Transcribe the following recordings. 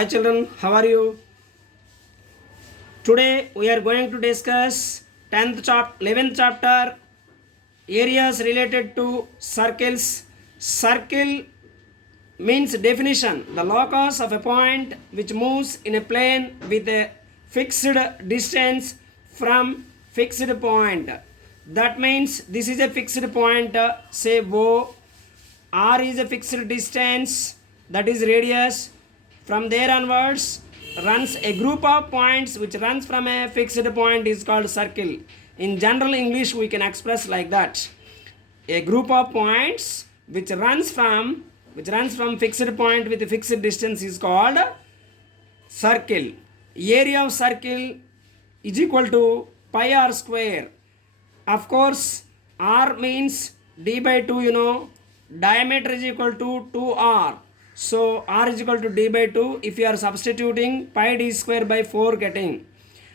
Hi children, how are you? Today we are going to discuss 11th chapter areas related to circles. Circle means definition, the locus of a point which moves in a plane with a fixed distance from fixed point. That means this is a fixed point, say O. R is a fixed distance, that is radius. From there onwards runs a group of points which runs from a fixed point is called circle. In general English we can express like that. A group of points which runs from fixed point with a fixed distance is called circle. Area of circle is equal to pi r square. Of course r means d by 2, diameter is equal to 2r. So r is equal to d by 2. If you are substituting, pi d square by 4 getting.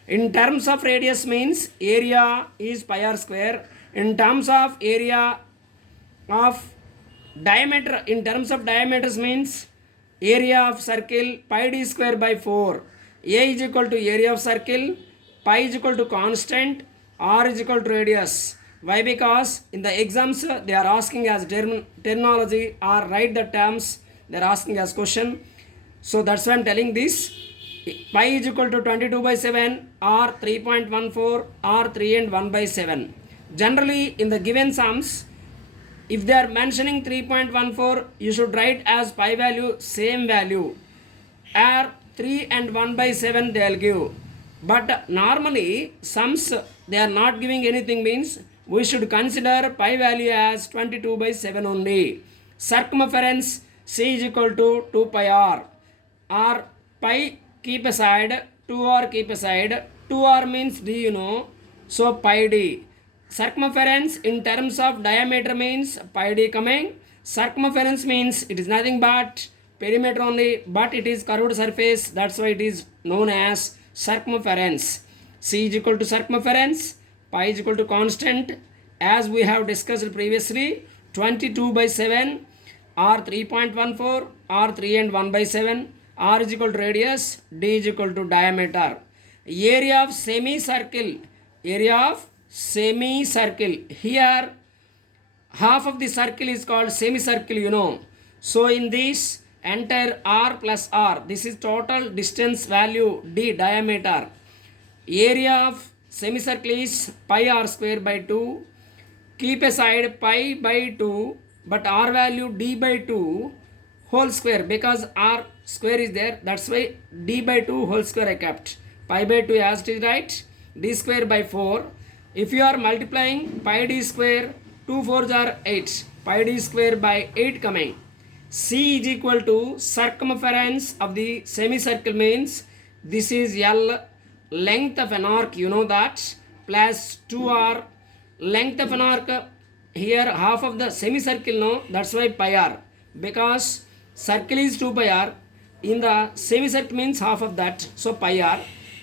In terms of radius means area is pi r square. In terms of area of diameter, in terms of diameters means area of circle pi d square by 4. A is equal to area of circle, pi is equal to constant, r is equal to radius. Why? Because in the exams they are asking as terminology or write the terms, they are asking as question. So that's why I am telling this. Pi is equal to 22 by 7 or 3.14 or 3 and 1 by 7. Generally in the given sums, if they are mentioning 3.14, you should write as pi value same value, or 3 and 1 by 7 they will give. But normally sums they are not giving anything means we should consider pi value as 22 by 7 only. Circumference C is equal to 2 pi r, or pi keep aside, 2r keep aside, 2r means d, so pi d. Circumference in terms of diameter means pi d coming. Circumference means it is nothing but perimeter only, but it is curved surface, that's why it is known as circumference. C is equal to circumference, pi is equal to constant, as we have discussed previously, 22 by 7 or 3.14 or 3 and 1 by 7, r is equal to radius, d is equal to diameter. Area of semicircle, here half of the circle is called semicircle, so in this entire r plus r, this is total distance value d, diameter. Area of semicircle is pi r square by 2. Keep aside pi by 2, but r value d by 2 whole square, because r square is there, that's why d by 2 whole square I kept. Pi by 2 as it is, right? D square by 4. If you are multiplying pi d square, 2 4s are 8, pi d square by 8 coming. C is equal to circumference of the semicircle means this is L, length of an arc, that, plus 2r. Length of an arc, here half of the semicircle, that's why pi r, because circle is 2 pi r, in the semicircle means half of that, so pi r.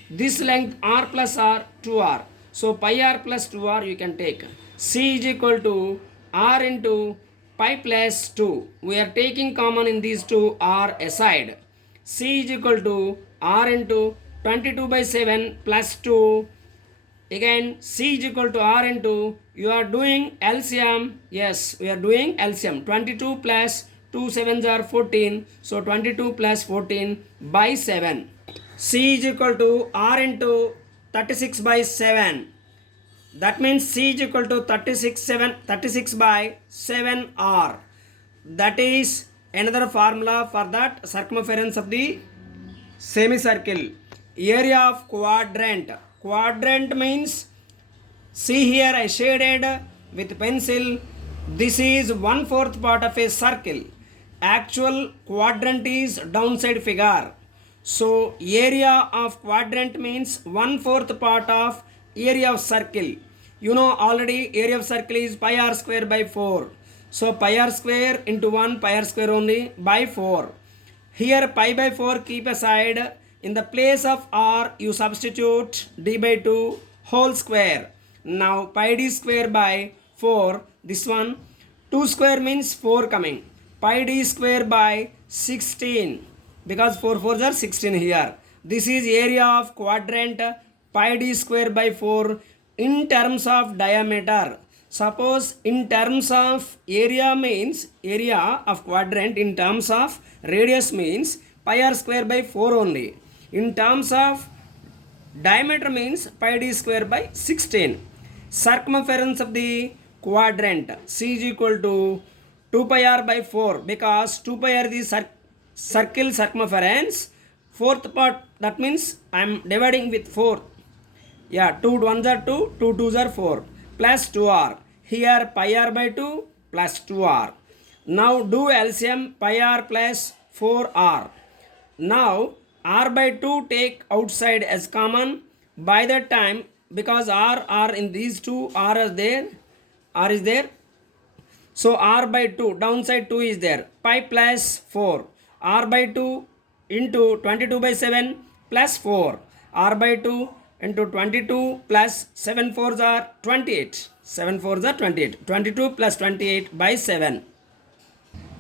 This length r plus r, 2r, so pi r plus 2r you can take. C is equal to r into pi plus 2. We are taking common in these two r aside. C is equal to r into 22 by 7 plus 2. Again C is equal to r into, you are doing LCM. Yes, we are doing LCM. 22 plus 2 7s are 14. So 22 plus 14 by 7. C is equal to r into 36 by 7. That means C is equal to 36 by 7r. That is another formula for that circumference of the semicircle. Area of quadrant. Quadrant means, see here I shaded with pencil. This is 1/4 part of a circle. Actual quadrant is downside figure. So area of quadrant means 1/4 part of area of circle. Already area of circle is pi r square by 4. So pi r square into 1 pi r square only by 4. Here pi by 4 keep aside. In the place of r you substitute d by 2 whole square. Now pi d square by 4, this one, 2 square means 4 coming. Pi d square by 16. because 4 4s are 16 here. This is area of quadrant pi d square by 4 in terms of diameter. Suppose in terms of area means area of quadrant, in terms of radius means pi r square by 4 only. In terms of diameter means pi d square by 16. Circumference of the quadrant C is equal to 2 pi r by 4 because 2 pi r is circle circumference. Fourth part, that means I am dividing with 4. Yeah, 2 1s are 2, 2 2s are 4 plus 2r. Here pi r by 2 plus 2r. Now do LCM pi r plus 4r. Now r by 2 take outside as common. By that time, because r in these two r is there, so r by 2 downside 2 is there, pi plus 4 r by 2 into 22 by 7 plus 4 r by 2 into 22 plus 7 4s are 28, 7 4s are 28, 22 plus 28 by 7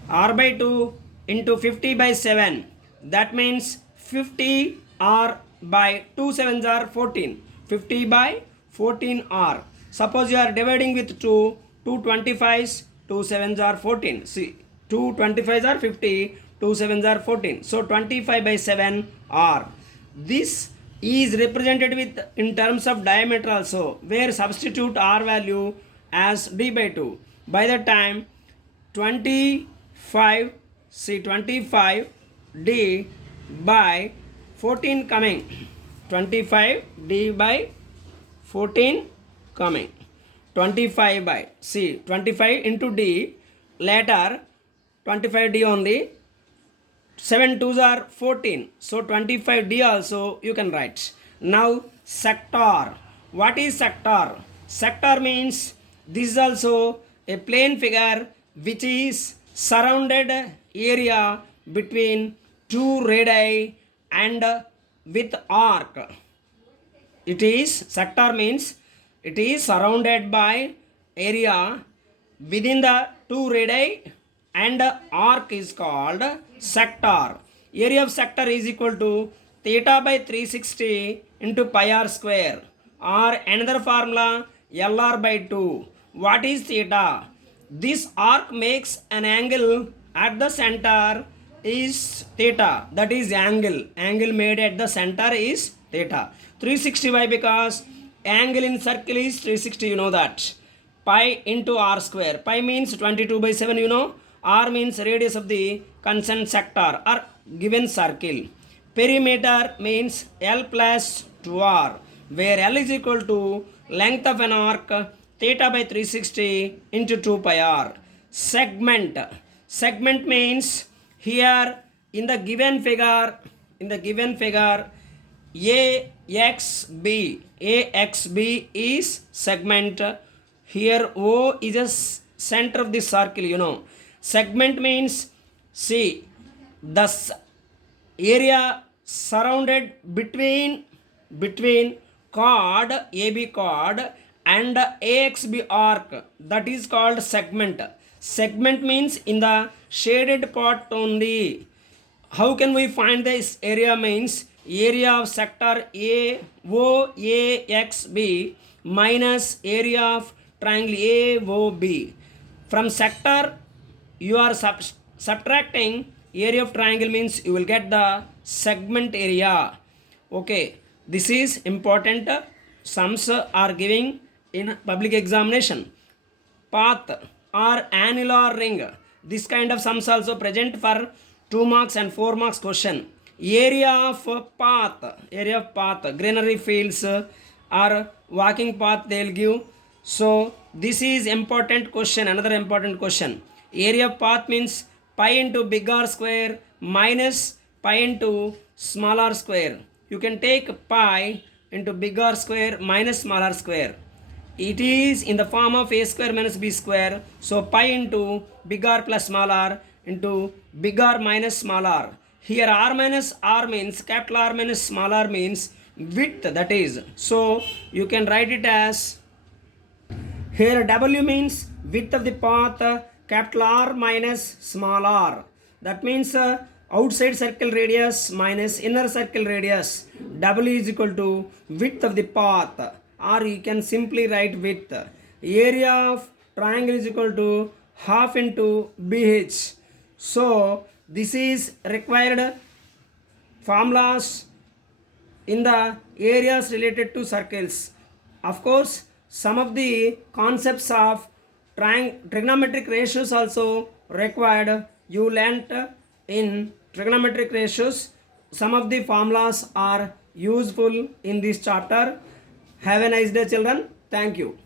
r by 2 into 50 by 7, that means 50 r by 2 7s are 14, 50 by 14 r. Suppose you are dividing with 2 25s, 2 7s are 14. See, 2 25s are 50, 2 7s are 14. So 25 by 7 r. This is represented with in terms of diameter also, where substitute r value as d by 2. By the time 25 d by 14 coming, 25 d by 14 coming, 25 by 25 into d, later 25 d only, 7 2s are 14, so 25 d also you can write. Now sector. What is sector? Sector means this is also a plane figure which is surrounded area between two radii and with arc. It is sector means it is surrounded by area within the two radii and arc is called sector. Area of sector is equal to theta by 360 into pi r square, or another formula LR by 2. What is theta? This arc makes an angle at the center is theta, that is angle made at the center is theta. 360 why? Because angle in circle is 360, you know that. Pi into r square, pi means 22 by 7, you know. R means radius of the concerned sector or given circle. Perimeter means L plus 2r, where L is equal to length of an arc theta by 360 into 2 pi r. Segment. Segment means here in the given figure, AXB is segment. Here O is a center of the circle, you know. Segment means, see, the area surrounded between chord, AB chord and AXB arc, that is called segment. Segment means in the shaded part only. How can we find this area? Means area of sector AOAXB minus area of triangle AOB. From sector you are subtracting area of triangle, means you will get the segment area. Okay, this is important. Sums are giving in public examination. Path or annular ring, this kind of sums also present for 2 marks and 4 marks question. Area of path, greenery fields or walking path they will give. So this is important question. Another important question. Area of path means pi into big R square minus pi into small r square. You can take pi into big R square minus small r square. It is in the form of a square minus b square. So pi into big R plus small r into big R minus small r. Here r minus r means, capital R minus small r means width, that is. So you can write it as, here W means width of the path, capital R minus small r. That means outside circle radius minus inner circle radius, W is equal to width of the path, or you can simply write width. Area of triangle is equal to half into BH. So this is required formulas in the areas related to circles. Of course, some of the concepts of trigonometric ratios also required. You learnt in trigonometric ratios. Some of the formulas are useful in this chapter. Have a nice day, children. Thank you.